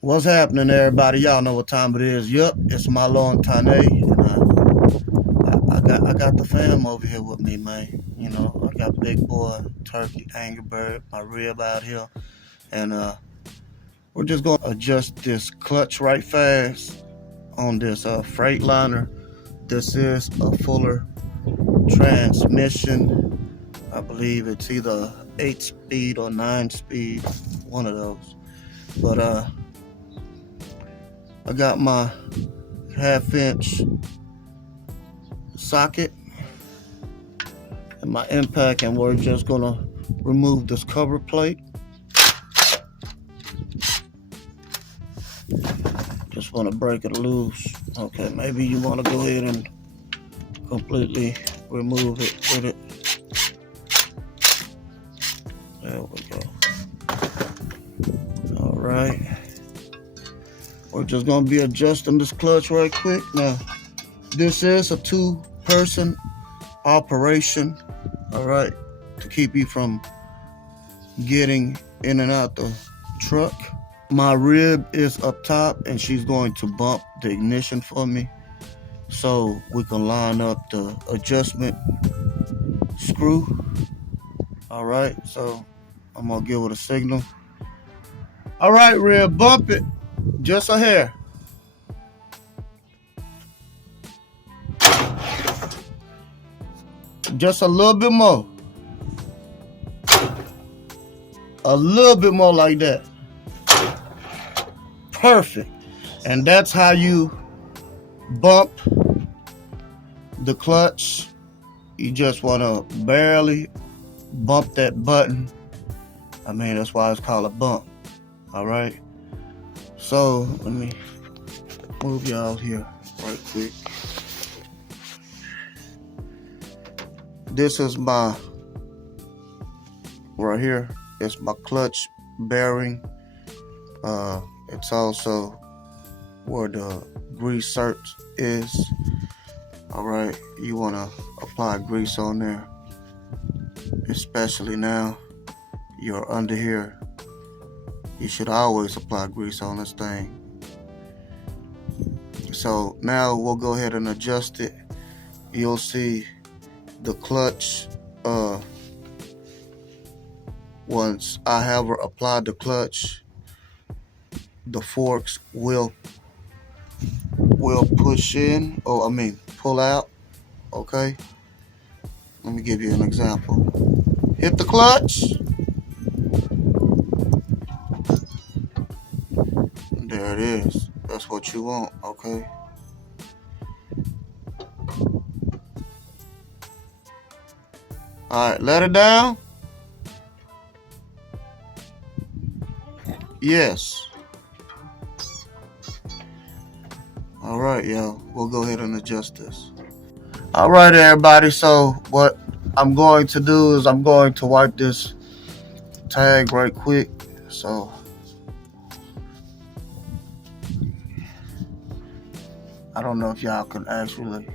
What's happening, everybody? Y'all know what time it is. Yup, it's my Lord Tane, and I got the fam over here with me, man. You know, I got Big Boy, Turkey, Angry Bird, my rib out here, and we're just gonna adjust this clutch right fast on this Freightliner. This is a Fuller transmission. I believe it's either 8-speed or 9-speed, one of those. But I got my 1/2-inch socket and my impact, and we're just gonna remove this cover plate. Just want to break it loose. Okay, maybe you want to go ahead and completely remove it with it. There we go. All right. We're just gonna be adjusting this clutch right quick. Now, this is a 2-person operation, all right, to keep you from getting in and out the truck. My rib is up top, and she's going to bump the ignition for me so we can line up the adjustment screw. All right, so I'm gonna give it a signal. All right, rib, bump it just a hair. Just a little bit more. A little bit more like that. Perfect. And that's how you bump the clutch. You just want to barely bump that button. I mean, that's why it's called a bump. All right. So let me move y'all here right quick. This is my, right here, it's my clutch bearing. It's also where the grease cert is. All right, you want to apply grease on there, especially now you're under here. You should always apply grease on this thing. So now we'll go ahead and adjust it. You'll see the clutch, once I have applied the clutch, the forks will push in, or pull out. Okay, let me give you an example. Hit the clutch. There it is. That's what you want. Okay. All right, let it down. Yes. All right, y'all. We'll go ahead and adjust this. All right, everybody. So what I'm going to do is I'm going to wipe this tag right quick. So I don't know if y'all can actually,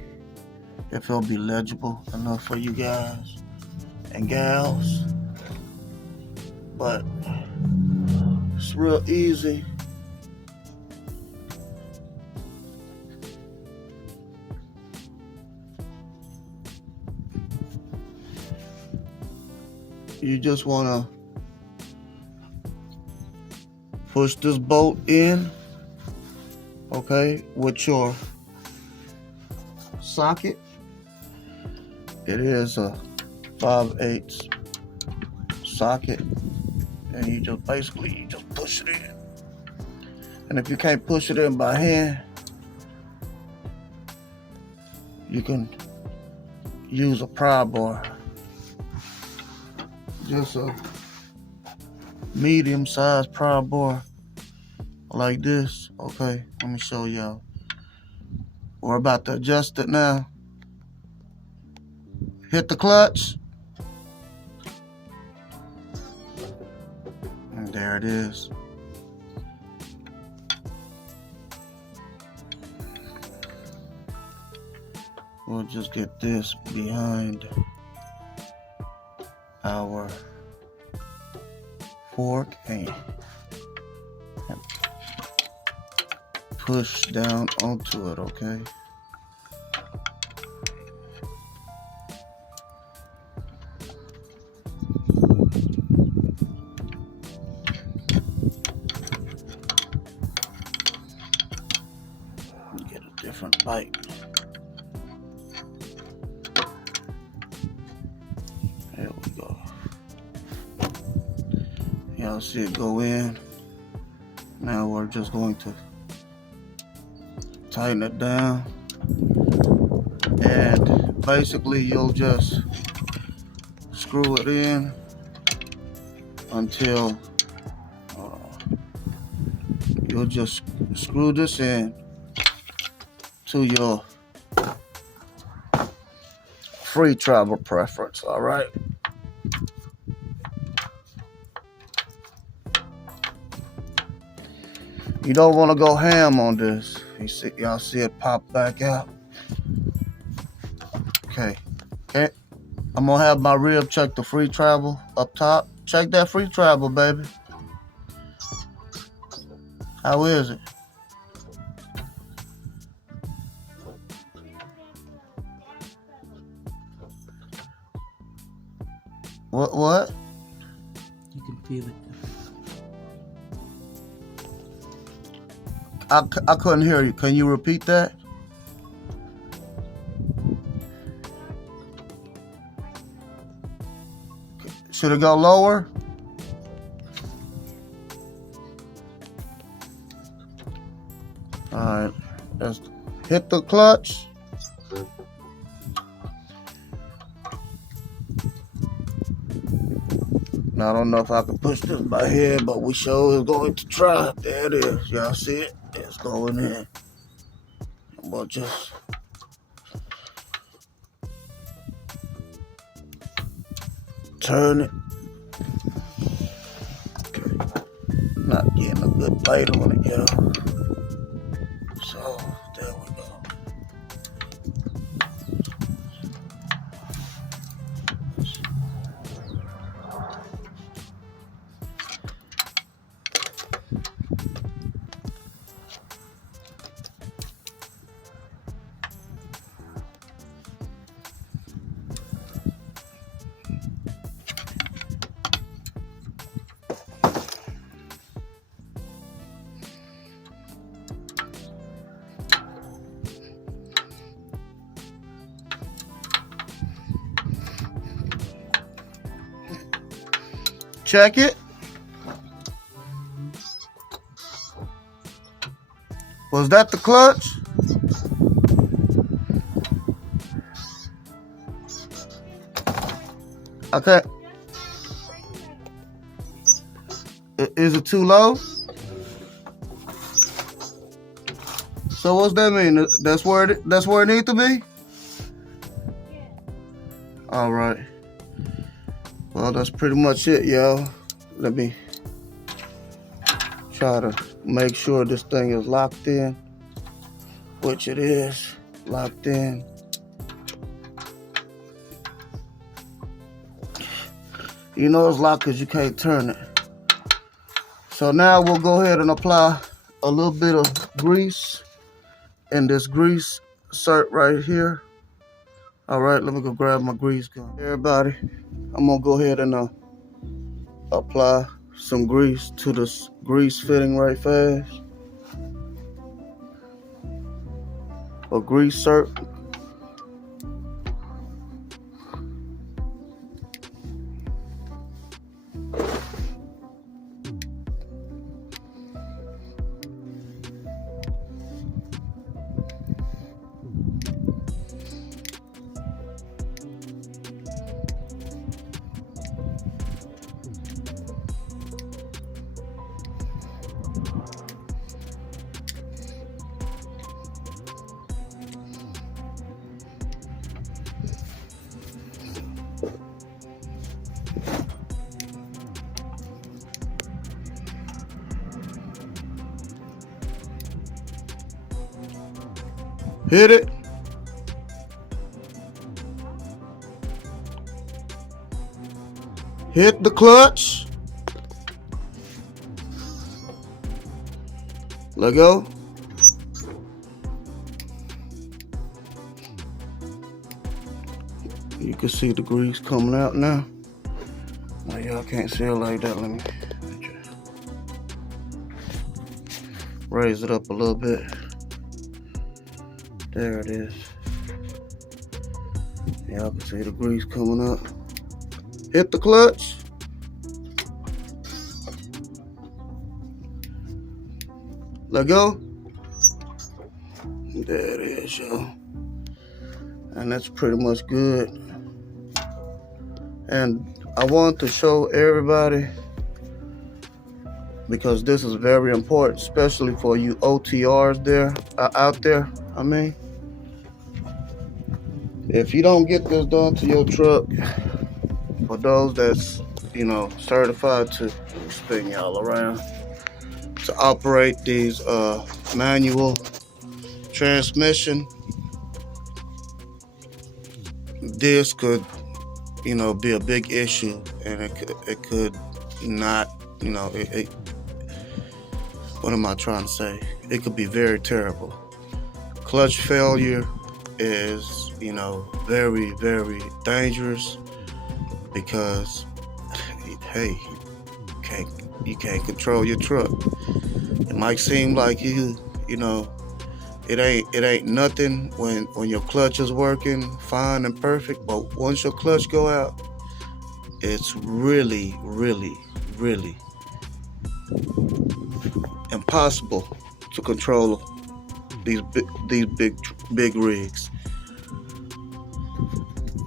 if it'll be legible enough for you guys and gals, but it's real easy. You just want to push this bolt in, okay, with your socket. It is a 5/8 socket, and you just push it in. And if you can't push it in by hand, you can use a pry bar. Just a medium-sized pry bar like this. Okay, let me show y'all. We're about to adjust it now. Hit the clutch. And there it is. We'll just get this behind our fork and push down onto it, okay? Get a different bite. There we go. Y'all see it go in. Now we're just going to tighten it down. And basically you'll just screw it in until you'll just screw this in to your free travel preference, all right? You don't want to go ham on this. Y'all see it pop back out? Okay. I'm gonna have my rib check the free travel up top. Check that free travel, baby. How is it? What? You can feel it. I couldn't hear you. Can you repeat that? Should it go lower? All right. Let's hit the clutch. Now, I don't know if I can push this by here, but we sure is going to try. There it is. Y'all see it? It's going in. We'll just turn it. Okay. Not getting a good bite on it, y'all. So, there we go. Check it. Was that the clutch? Okay. Is it too low? So what's that mean? That's where it needs to be? All right. Well, that's pretty much it, y'all. Let me try to make sure this thing is locked in, which it is locked in. You know it's locked because you can't turn it. So now we'll go ahead and apply a little bit of grease in this grease cert right here. All right, let me go grab my grease gun. Everybody, I'm gonna go ahead and apply some grease to this grease fitting right fast. A grease cert. Hit it. Hit the clutch. Let go. You can see the grease coming out now. Now y'all can't see it like that. Let me just raise it up a little bit. There it is. Y'all can see the grease coming up. Hit the clutch. Let go. There it is, y'all. And that's pretty much good. And I want to show everybody, because this is very important, especially for you OTRs there out there. I mean, if you don't get this done to your truck, for those that's, you know, certified to spin y'all around to operate these manual transmission, this could, you know, be a big issue, and it could not, you know, what am I trying to say? It could be very terrible. Clutch failure is, you know, very, very dangerous, because, hey, you can't control your truck. It might seem like you know, it ain't nothing when your clutch is working fine and perfect, but once your clutch go out, it's really, really, really impossible to control these big rigs.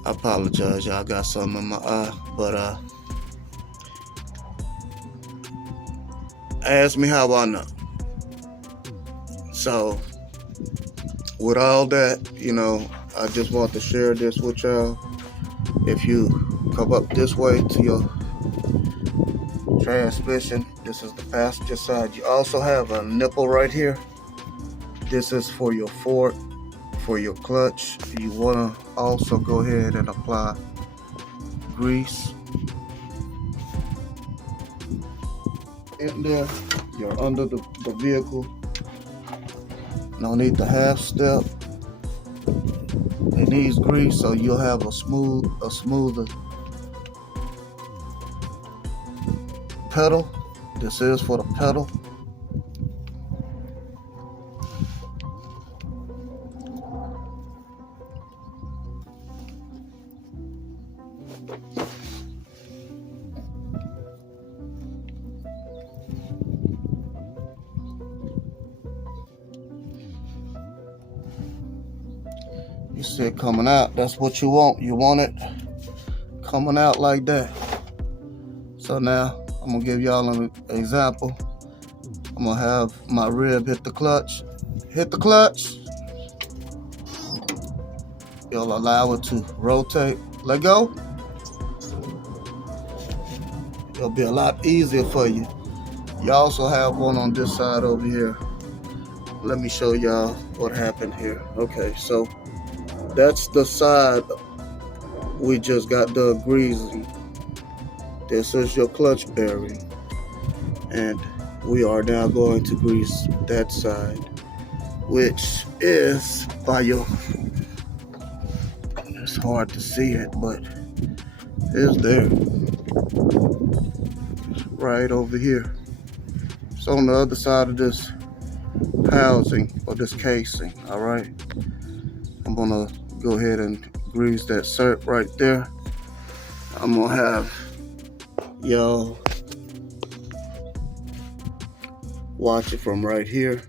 I apologize, y'all. I got something in my eye, but ask me how I know. So with all that, you know, I just want to share this with y'all. If you come up this way to your transmission, this is the passenger side. You also have a nipple right here. This is for your fork, for your clutch. You want to also go ahead and apply grease in there. You're under the vehicle. No need to half step. It needs grease, so you'll have a smoother pedal. This is for the pedal. You see it coming out. That's what you want. You want it coming out like that. So now I'm gonna give y'all an example. I'm gonna have my rib hit the clutch. Hit the clutch. It'll allow it to rotate. Let go. It'll be a lot easier for you. You also have one on this side over here. Let me show y'all what happened here. Okay, so that's the side we just got done greasing. This is your clutch bearing, and we are now going to grease that side, which is by your, it's hard to see it, but it's there. It's right over here. It's on the other side of this housing, or this casing. All right, I'm gonna go ahead and grease that cert right there. I'm gonna have y'all watch it from right here.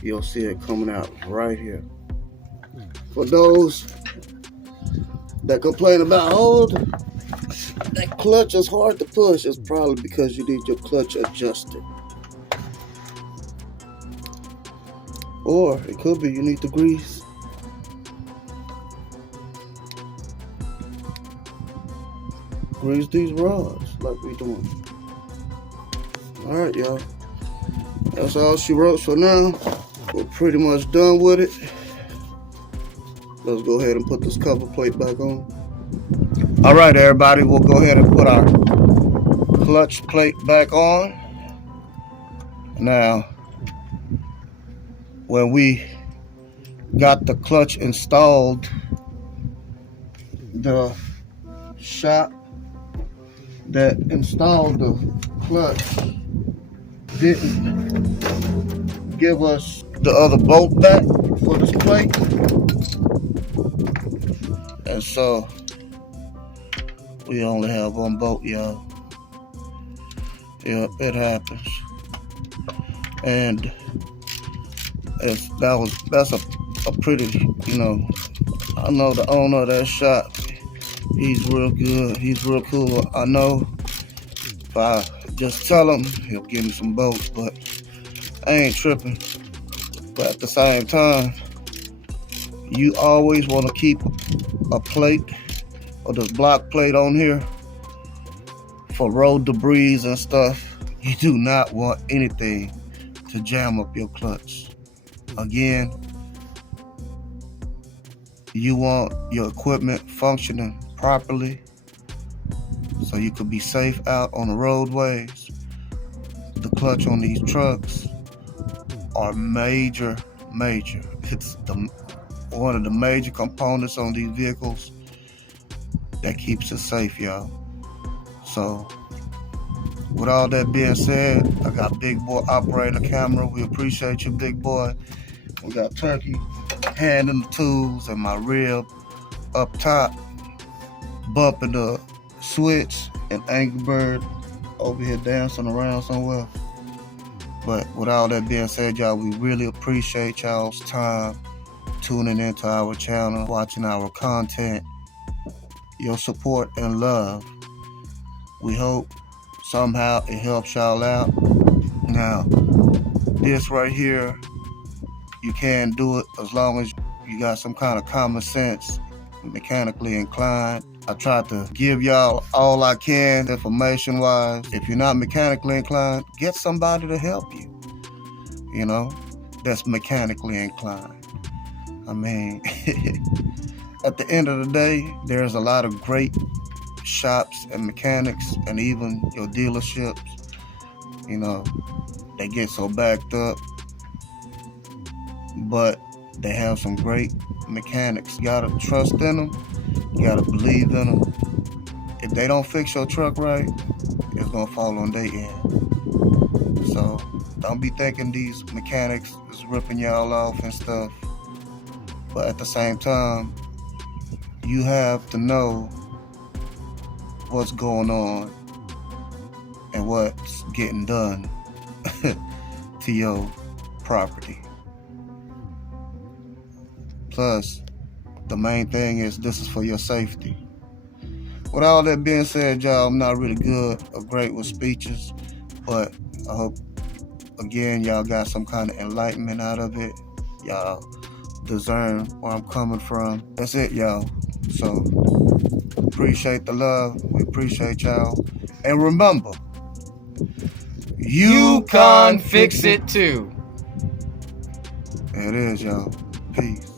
You'll see it coming out right here. For those that complain about, oh, that clutch is hard to push, it's probably because you need your clutch adjusted. Or it could be you need to grease. Grease these rods like we doing. Alright, y'all. That's all she wrote. So now we're pretty much done with it. Let's go ahead and put this cover plate back on. All right, everybody, we'll go ahead and put our clutch plate back on. Now, when we got the clutch installed, the shop that installed the clutch didn't give us the other bolt back for this plate, and so we only have one bolt, y'all. Yeah, it happens. And that's a pretty, I know the owner of that shop. He's real good. He's real cool. I know if I just tell him, he'll give me some bolts, but I ain't tripping. But at the same time, you always want to keep a plate or this block plate on here for road debris and stuff. You do not want anything to jam up your clutch. Again, you want your equipment functioning properly so you could be safe out on the roadways. The clutch on these trucks are major. It's one of the major components on these vehicles that keeps it safe, y'all. So with all that being said, I got Big Boy operating the camera. We appreciate you, Big Boy. We got Turkey handing the tools and my rib up top, bumping the switch, and Angry Bird over here dancing around somewhere. But with all that being said, y'all, we really appreciate y'all's time tuning into our channel, watching our content, your support and love. We hope somehow it helps y'all out. Now, this right here, you can do it as long as you got some kind of common sense, mechanically inclined. I tried to give y'all all I can information-wise. If you're not mechanically inclined, get somebody to help you, that's mechanically inclined. I mean, at the end of the day, there's a lot of great shops and mechanics and even your dealerships, they get so backed up, but they have some great mechanics. You gotta trust in them. You gotta believe in them. If they don't fix your truck right, it's gonna fall on their end. So don't be thinking these mechanics is ripping y'all off and stuff. But at the same time, you have to know what's going on and what's getting done to your property. Plus, the main thing is this is for your safety. With all that being said, y'all, I'm not really good or great with speeches, but I hope, again, y'all got some kind of enlightenment out of it. Y'all discern where I'm coming from. That's it, y'all. So, appreciate the love. We appreciate y'all. And remember, You can fix it too. There it is, y'all. Peace.